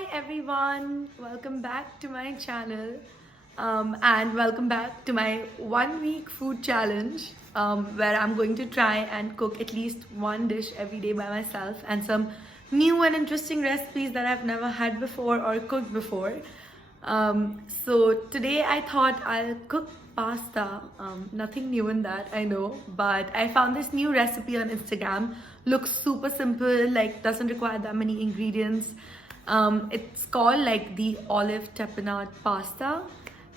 Hi everyone, welcome back to my channel and welcome back to my 1 week food challenge where I'm going to try and cook at least one dish every day by myself and some new and interesting recipes that I've never had before or cooked before. So today I thought I'll cook pasta. Nothing new in that, I know, but I found this new recipe on Instagram. Looks super simple, like doesn't require that many ingredients. It's called like the olive tapenade pasta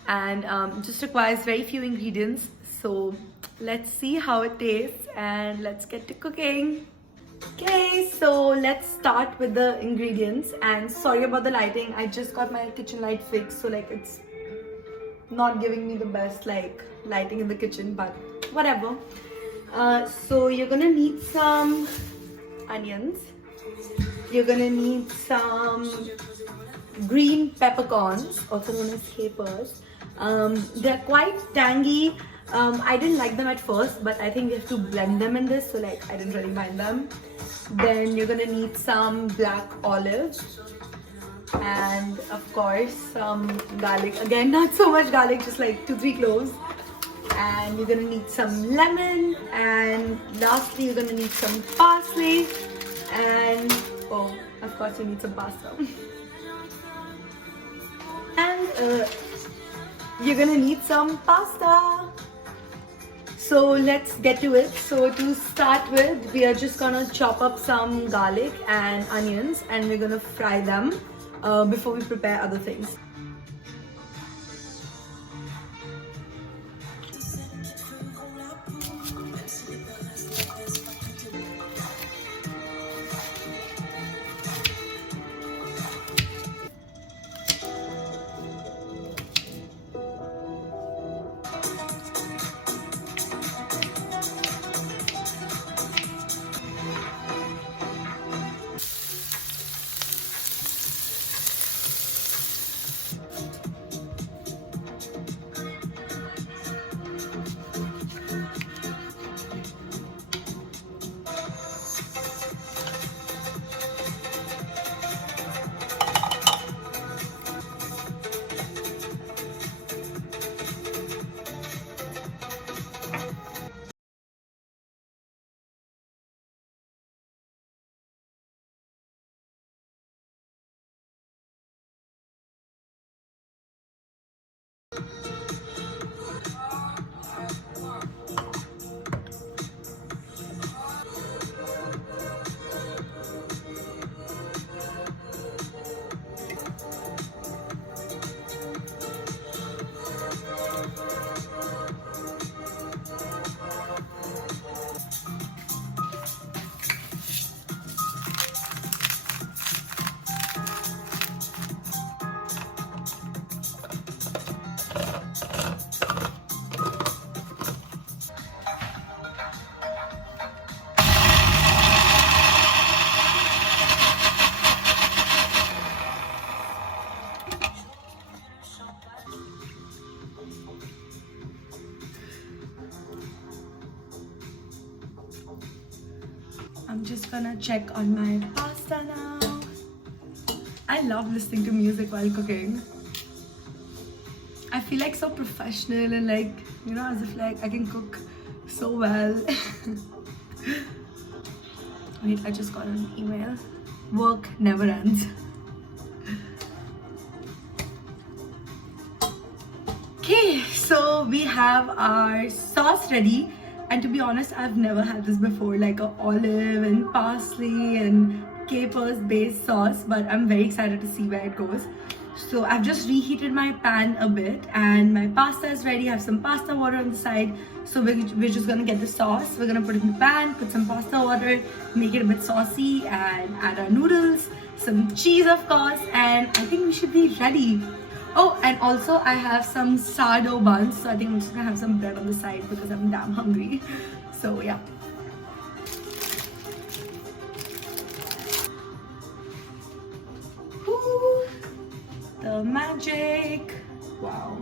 and just requires very few ingredients. So let's see how it tastes and let's get to cooking. Okay, so let's start with the ingredients. And sorry about the lighting, I just got my kitchen light fixed, so like it's not giving me the best like lighting in the kitchen, but whatever. So you're gonna need some onions. You're gonna need some green peppercorns, also known as capers. They're quite tangy. I didn't like them at first, but I think we have to blend them in this, so like I didn't really mind them. Then you're gonna need some black olives and of course some garlic. Again, not so much garlic, just like 2-3 cloves. And you're gonna need some lemon, and lastly you're gonna need some parsley, and oh, of course you need some pasta. And you're gonna need some pasta. So let's get to it. So to start with, we are just gonna chop up some garlic and onions and we're gonna fry them before we prepare other things. I'm just gonna check on my pasta now. I love listening to music while cooking. I feel like so professional and like, you know, as if like I can cook so well. Wait, I just got an email. Work never ends. Okay, so we have our sauce ready. And to be honest, I've never had this before, like a olive and parsley and capers based sauce, but I'm very excited to see where it goes. So I've just reheated my pan a bit and my pasta is ready. I have some pasta water on the side. So we're just gonna get the sauce. We're gonna put it in the pan, put some pasta water, make it a bit saucy, and add our noodles, some cheese of course, and I think we should be ready. Oh, and also I have some sourdough buns, so I think I'm just gonna have some bread on the side because I'm damn hungry. So yeah. Ooh, the magic. Wow,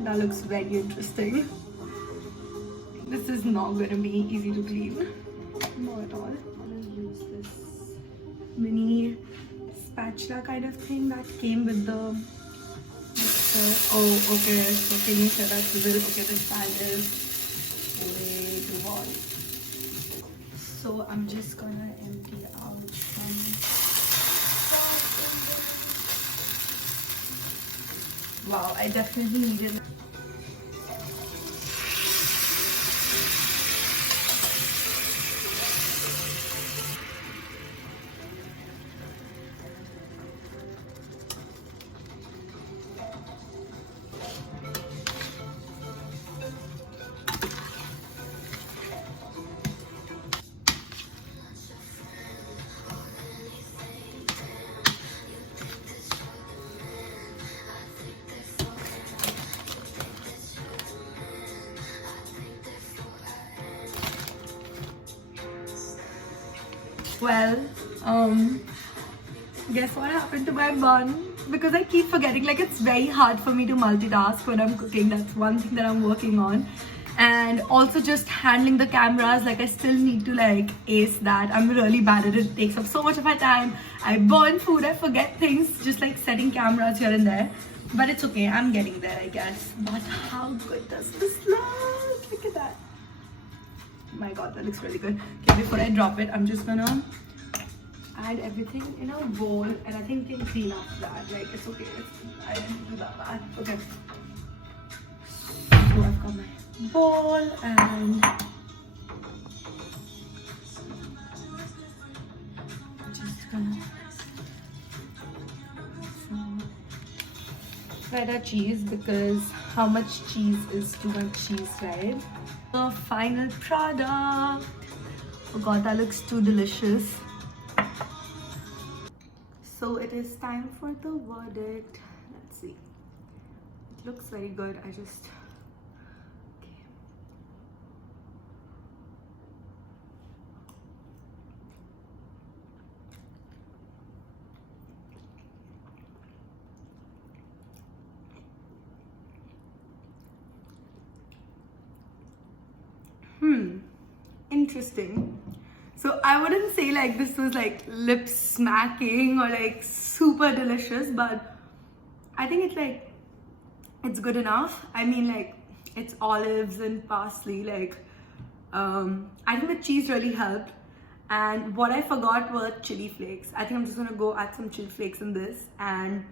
that looks very interesting. This is not gonna be easy to clean. Not at all. I'm gonna use this mini spatula spatula kind of thing that came with the. Oh, okay. So can you say that sizzle? Okay, this pan is way too hot. So I'm just gonna empty out some. Wow, I definitely needed. Well, guess what happened to my bun? Because I keep forgetting, like it's very hard for me to multitask when I'm cooking. That's one thing that I'm working on. And also just handling the cameras, like I still need to like ace that. I'm really bad at it. It takes up so much of my time. I burn food, I forget things, just like setting cameras here and there. But it's okay, I'm getting there, I guess. But how good does this look? Look at that. My god, that looks really good. Okay, before I drop it, I'm just gonna add everything in a bowl, and I think you can clean up that. Like it's okay. I didn't do that bad. Okay. So I've got my bowl and just gonna some feta cheese, because how much cheese is too much cheese, right? The final product. Oh god, that looks too delicious. So it is time for the verdict. Let's see. It looks very good. I just interesting. So I wouldn't say like this was like lip smacking or like super delicious, but I think it's like it's good enough. I mean, like it's olives and parsley. Like I think the cheese really helped. And what I forgot were chili flakes. I think I'm just gonna go add some chili flakes in this. And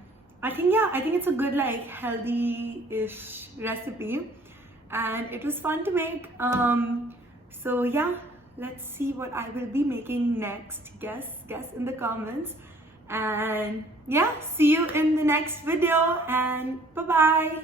I think, yeah, I think it's a good like healthy-ish recipe. And it was fun to make. So yeah, let's see what I will be making next. Guess in the comments. And yeah, see you in the next video, and bye bye.